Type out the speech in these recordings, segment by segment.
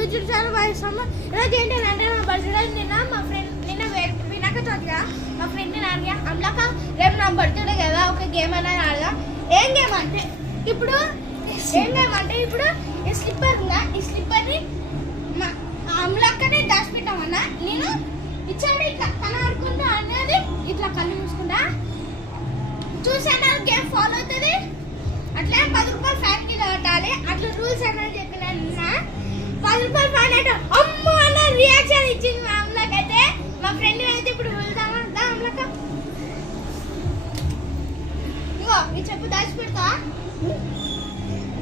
YouTube channel భావిస్తాము. ఈరోజు ఏంటంటే నా బర్త్డే నిన్న మా ఫ్రెండ్ వినాయక చవితిగా మా ఫ్రెండ్ని అడిగా అమ్లక రేపు నా బర్త్డే కదా ఒక గేమ్ అనేది అడగా. ఏం గేమ్ అంటే ఇప్పుడు ఈ స్లిప్పర్ ఉందా, ఈ స్లిప్పర్ని అమ్లక్కనే దాచిపెట్టామన్నా. నేను ఇచ్చాడు ఇట్లా తన ఆడుకుంటా అనేది ఇట్లా కళ్ళు మూసుకుంటా చూసాను గేమ్ ఫాలో అవుతుంది. అట్లా 10 రూపాయలు ఫ్యాన్ కింద కట్టాలి. అట్లా రూల్స్ అనేది చెప్పిన 10 రూపాయలు ఫ్యాన్ అంటే అమ్మ అన్న రియాక్షన్ ఇచ్చింది మా అమ్మలకైతే. మా ఫ్రెండ్ అయితే ఇప్పుడు వెళ్తామా అమ్మలక ఇగో ఈ చెప్పు దాచి పెడతా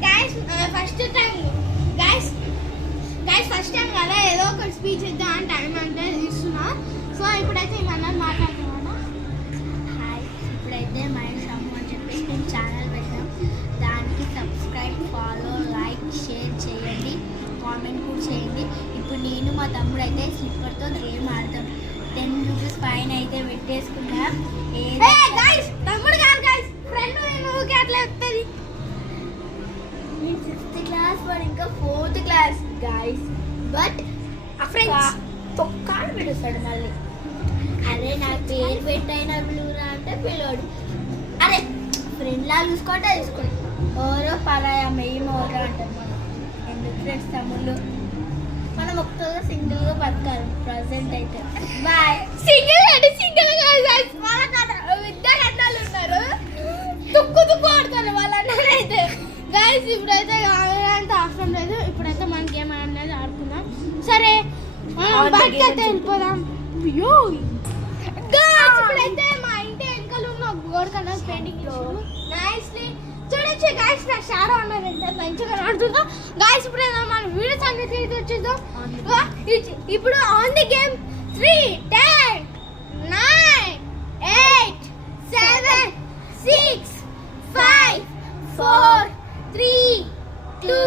గైస్. ఫస్ట్ టైం కదా ఏదో ఒక స్పీచ్ ఇద్దాం అని టైం అంటే ఇస్తున్నా. సో ఇప్పుడైతే ఏమన్నా మాట్లాడుతున్నా. హాయ్, ఇప్పుడైతే మహేష్ అమ్మ అని చెప్పేసి మేము ఛానల్ పెట్టాం. దానికి సబ్స్క్రైబ్, ఫాలో, లైక్, షేర్ చేయండి, కామెంట్ కూడా చేయండి. ఇప్పుడు నేను మా తమ్ముడు అయితే స్లిప్పర్తో గేమ్ ఆడతాం. 10 రూపీస్ పైన అయితే పెట్టేసుకున్నాం. తమ్ముడు కాదు గైస్, ఫ్రెండ్ నువ్వుకి అట్లా వస్తుంది. నేను 6th క్లాస్ వాడు ఇంకా 4th class guys. But friends తొక్కాడు పిలుస్తాడు మళ్ళీ. అరే నా పేరు పెట్టైనా పిలువురా అంటే పిలవడు. అరే ఫ్రెండ్లా చూసుకుంటే తీసుకోండి. ఎవరో పరాయ మేము ఎవరో అంటారు. మనం ఎందుకు ఫ్రెండ్స్ తమ్ముళ్ళు, మనం ఒక్కగా సింగిల్గా బతకాలి ప్రజెంట్ అయితే. బాయ్. సింగిల్ కాదు గైస్, వాళ్ళ ఇద్దరు అన్నాలు ఉన్నారు. తుక్కు ఆడతారు వాళ్ళ అన్నైతే. గైస్ ఇప్పుడైతే అంత అవసరం లేదు. ఇప్పుడైతే మన గేమ్ అనేది ఆడుకుందాం. సరే బయటకి అయితే వెళ్ళిపోదాం. ఇప్పుడైతే మా ఇంటి వెనకాల ఉన్న గోడ కన్నా పెయింటింగ్ నైస్లీ చూడొచ్చు గైస్. నా షాడో అన్నది ఎంత మంచిగా ఆడుతుందో గైస్. ఇప్పుడు మన వీడియో సంగతి వచ్చేద్దాం. ఇప్పుడు on the game 3 10 9 8 7 6 5 4 3 2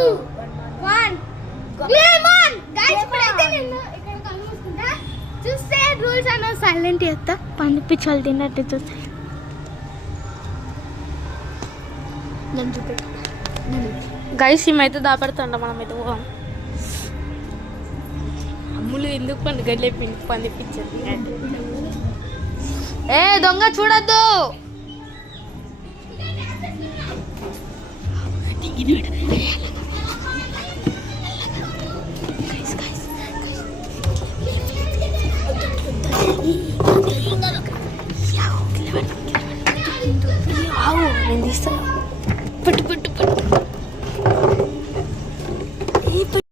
1 game on guys. ఇప్పుడైతే నేను ఇక్కడ కళ్ళు మూసుకుంటా. చూస్తే రూల్స్ అన్న సైలెంట్ చేస్తా. పంది పిచ్చలు తిన్నట్టు చూస్తే గైస్ ఏమైతే దాపడుతుండ మనమైతే పోదాం. అమ్ములు ఎందుకు పండు గడ్లే పంది పిచ్చది. ఏ దొంగ చూడద్దు.